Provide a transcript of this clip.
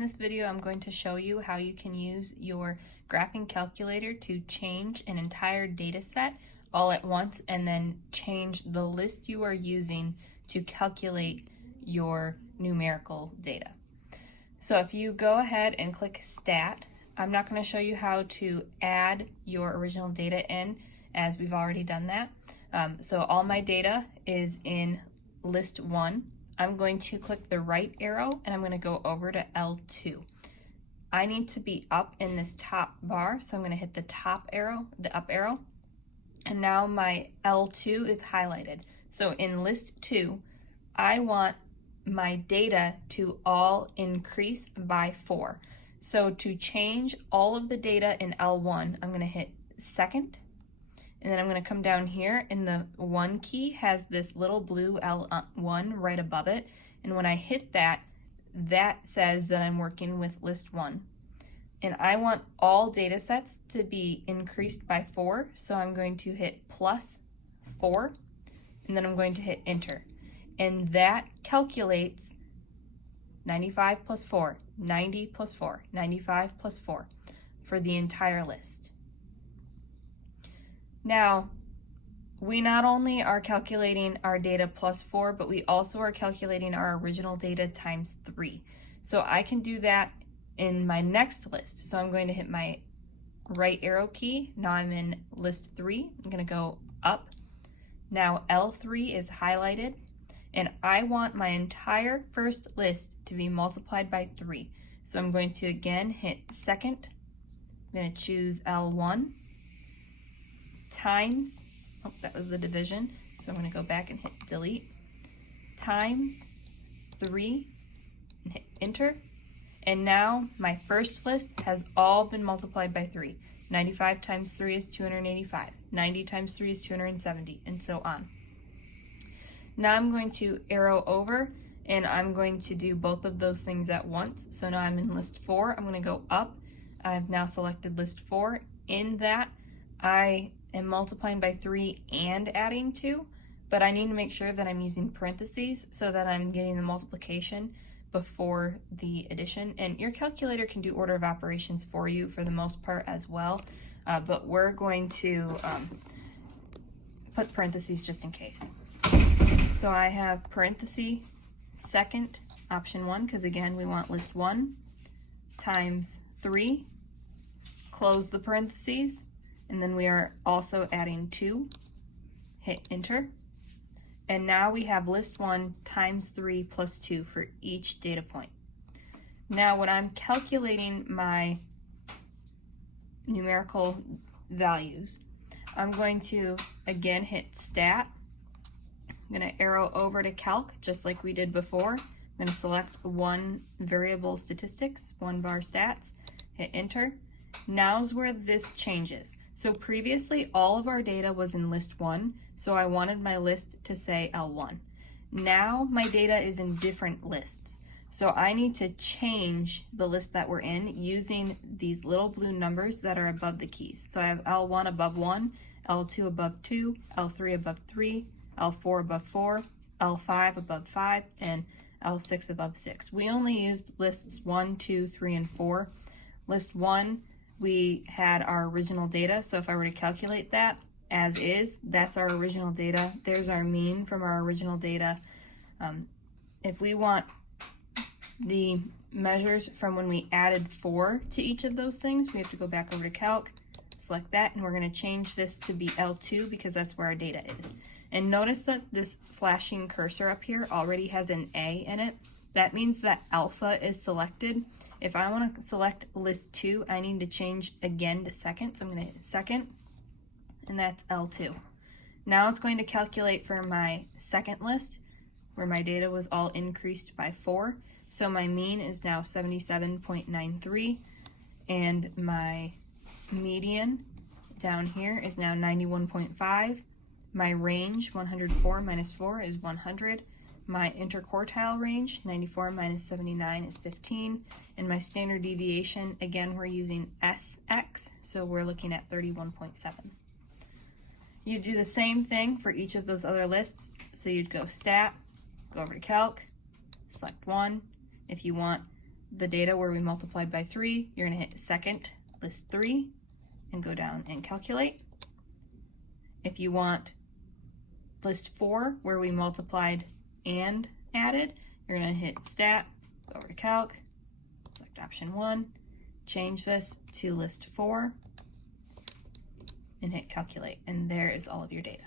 this video, I'm going to show you how you can use your graphing calculator to change an entire data set all at once and then change the list you are using to calculate your numerical data. So if you go ahead and click Stat, I'm not going to show you how to add your original data in, as we've already done that. So all my data is in list 1. I'm going to click the right arrow and I'm going to go over to L2. I need to be up in this top bar, so I'm going to hit the top arrow, the up arrow, and now my L2 is highlighted. So in list 2, I want my data to all increase by 4. So to change all of the data in L1, I'm going to hit second, and then I'm going to come down here, and the 1 key has this little blue L1 right above it, and when I hit that, that says that I'm working with list 1. And I want all data sets to be increased by 4, so I'm going to hit +4, and then I'm going to hit enter. And that calculates 95 plus 4, 90 plus 4, 95 plus 4 for the entire list. Now, we not only are calculating our data +4, but we also are calculating our original data times 3. So I can do that in my next list. So I'm going to hit my right arrow key. Now I'm in list 3. I'm going to go up. Now L3 is highlighted, and I want my entire first list to be multiplied by 3. So I'm going to again hit second. I'm going to choose L1 times, oh, that was the division, so I'm going to go back and hit delete, times 3, and hit enter. And now my first list has all been multiplied by 3. 95 times 3 is 285. 90 times 3 is 270, and so on. Now I'm going to arrow over, and I'm going to do both of those things at once. So now I'm in list 4. I'm going to go up. I've now selected list 4. In that, I am multiplying by 3 and adding 2, but I need to make sure that I'm using parentheses so that I'm getting the multiplication before the addition. And your calculator can do order of operations for you for the most part as well, but we're going to put parentheses just in case. So I have parenthesis second option 1, because again we want list 1, times 3, close the parentheses, and then we are also adding 2, hit enter. And now we have list 1 times 3 plus 2 for each data point. Now when I'm calculating my numerical values, I'm going to again hit stat. I'm going to arrow over to calc just like we did before. I'm going to select one variable statistics, 1 bar stats, hit enter. Now's where this changes. So previously all of our data was in list 1, so I wanted my list to say L1. Now my data is in different lists. So I need to change the list that we're in using these little blue numbers that are above the keys. So I have L1 above 1, L2 above 2, L3 above 3, L4 above 4, L5 above 5, and L6 above 6. We only used lists 1, 2, 3, and 4. List 1, we had our original data, so if I were to calculate that as is, that's our original data. There's our mean from our original data. If we want the measures from when we added 4 to each of those things, we have to go back over to calc, select that, and we're going to change this to be L2 because that's where our data is. And notice that this flashing cursor up here already has an A in it. That means that alpha is selected. If I want to select list 2, I need to change again to second. So I'm going to hit second, and that's L2. Now it's going to calculate for my second list, where my data was all increased by 4. So my mean is now 77.93, and my median down here is now 91.5. My range, 104 minus 4 is 100. My interquartile range, 94 minus 79 is 15. And my standard deviation, again, we're using SX, so we're looking at 31.7. You do the same thing for each of those other lists. So you'd go stat, go over to calc, select 1. If you want the data where we multiplied by 3, you're going to hit second, list 3, and go down and calculate. If you want list 4, where we multiplied and added, you're going to hit stat, go over to calc, select option 1, change this to list 4, and hit calculate. And there is all of your data.